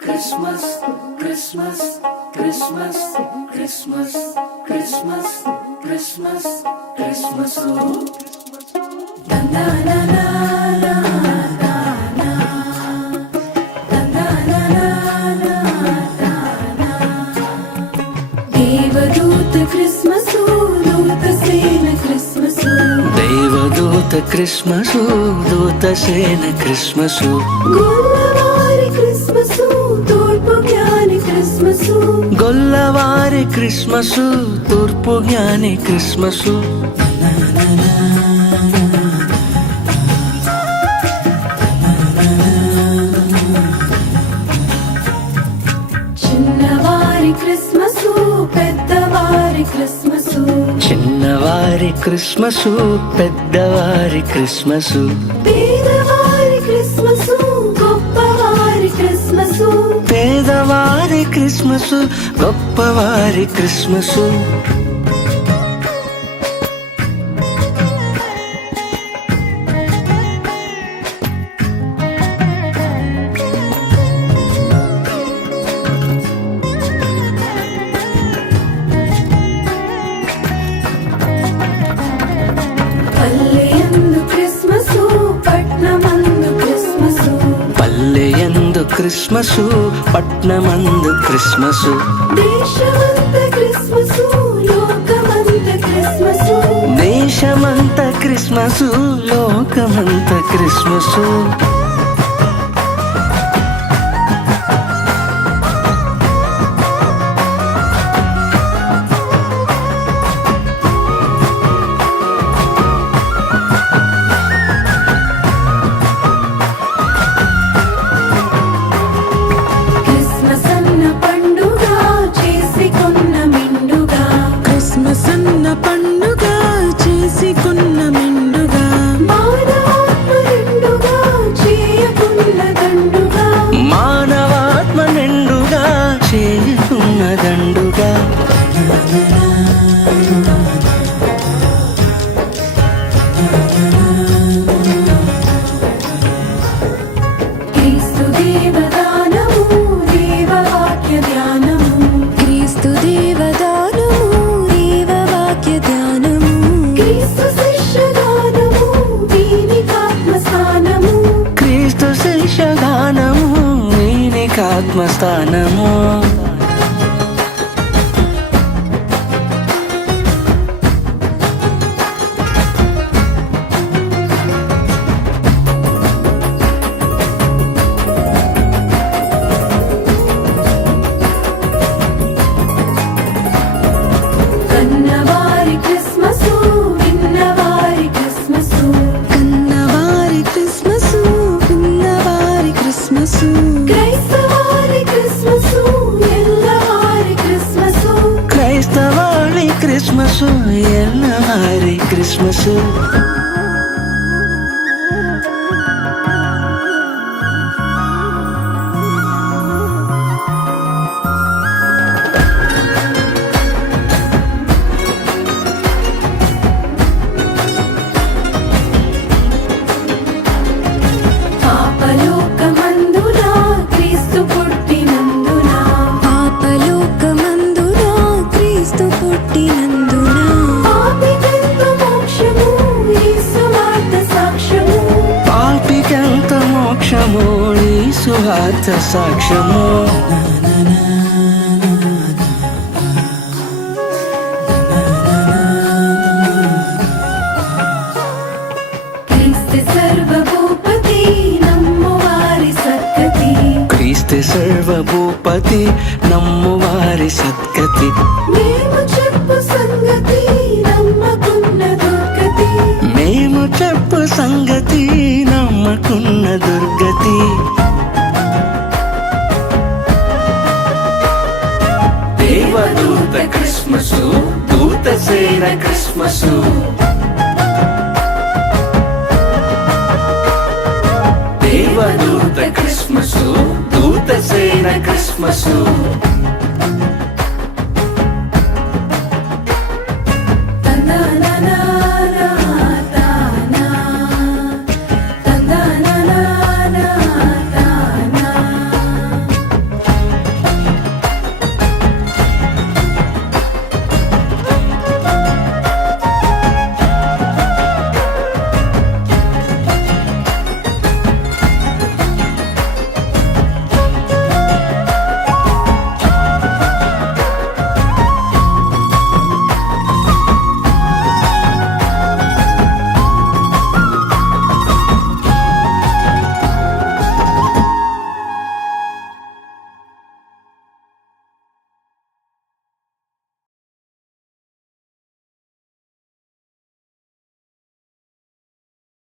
Christmas, Christmas, Christmas, Christmas, Christmas, Christmas, Christmas. Oh, na na na na na na na, na na na na na na. దేవదూత Christmas దూతసేన Christmas, దేవదూత Christmas దూతసేన Christmas, గొల్లవారి Christmas తూర్పు జ్ఞాని Christmas, గొల్లవారి Christmas తూర్పు జ్ఞాని క్రిస్మస్. చిన్నవారి క్రిస్మస్ పెద్దవారి క్రిస్మస్, చిన్నవారి క్రిస్మస్ పెద్దవారి క్రిస్మస్, పేదవారి క్రిస్మస్ గొప్పవారి క్రిస్మస్, పేదవారి క్రిస్మస్ గొప్పవారి క్రిస్మస్. పల్లెయందు క్రిస్మస్ పట్నమందు క్రిస్మస్, పల్లెయందు క్రిస్మస్ పట్నమందు క్రిస్మస్, దేశమంత క్రిస్మస్ లోకమంత క్రిస్మస్, దేశమంత క్రిస్మస్ లోకమంత క్రిస్మస్. క్రిస్మస్ అన్న పండుగ చేసుకున్న మిండుగా, క్రిస్మస్ అన్న పండుగ చేసుకున్న మెండుగా, మానవాత్మ నిండుగా చేయకున్న దండుగా, మానవాత్మ నిండుగా చేయుకున్న దండుగా. క్రీస్తు దేవదానము దేవవాక్య ధ్యానము, క్రీస్తు దేవదానము దేవవాక్య ధ్యానము, క్రీస్తు శిష్యగానము దీనికాత్మస్థానము, క్రీస్తు శిష్యగానము వీనికాత్మస్థానము. కన్నవారి క్రిస్మస్ విన్నవారి క్రిస్మస్, కన్నవారి క్రిస్మస్ పిన్నవారి క్రిస్మస్, క్రైస్తవారి క్రిస్మస్ ఎల్లవారి క్రిస్మస్, క్రైస్తవాళి క్రిస్మస్ ఎల్లవారి క్రిస్మస్. పాపలోకమందున క్రీస్తు పుట్టినందున, పాపలోకమందున క్రీస్తు పుట్టినందున, పాపికెంత మోక్షము యేసు వార్త సాక్ష్యము, పాపికెంత మోక్షము ఈ సువార్త సాక్ష్యము. క్రీస్తు సర్వభూపతి నమ్మువారి సద్గతి, క్రీస్తు సర్వభూపతి నమ్మువారి సద్గతి, మేము చెప్పు సంగతి నమ్మకున్న దుర్గతి, మేము చెప్పు సంగతి నమ్మకున్న దుర్గతి. దేవదూత క్రిస్మస్ దూతసేన క్రిస్మస్, దేవదూత క్రిస్మస్ దూతసేన క్రిస్మస్.